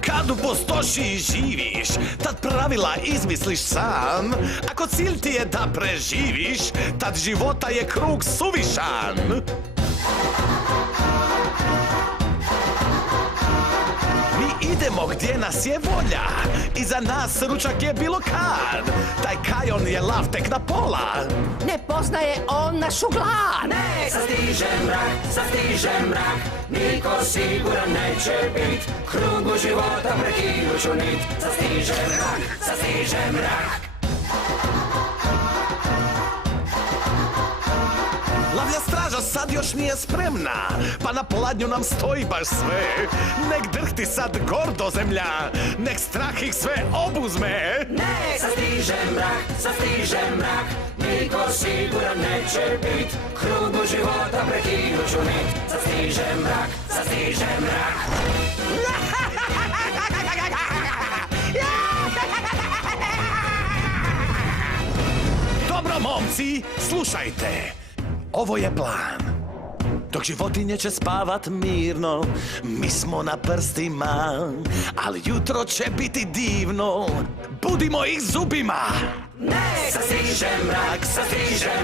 Kad u pustoši živiš, tad pravila izmisliš sam. Ako cilj ti je da preživiš, tad života je krug suvišan. Mi idemo gdje nas je volja, iza nas ručak je bilo kad. Taj Kajon je lav tek na pola. Ne poznaje on našu glad. Nek sastiže mrak, niko siguran neće bit. Krugu života prekinuću nit. Sastiže mrak. Lavlja straža sad još nije spremna, pa na poladnju nam stoji baš sve. Nek drhti sad gordo zemlja, nek strah ih sve obuzme. Nek sastiže mrak, niko siguran neće bit. Krugu života prekinuću nit. Sastiže mrak. Dobro, momci, slušajte. Ovo je plan. Dok životinje će spavat mirno, mi smo na prstima, ali jutro će biti divno. Budimo ih zubima. Nek sastiže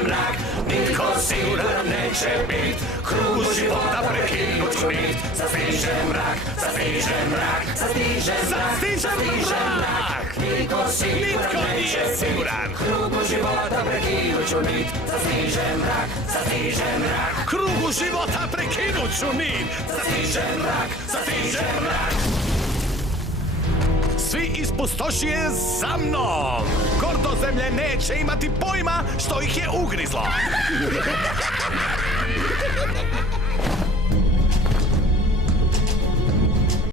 mrak, nitko siguran neće bit. Krugu života prekinuću nit. Sastiže mrak. Nitko siguran neće siguran. Krugu života prekinuću nit. Sastiže mrak. Krugu života prekinuću nit. Sastiže mrak. Svi iz pustošije za mnom! Gordo zemlje neće imati pojma što ih je ugrizlo!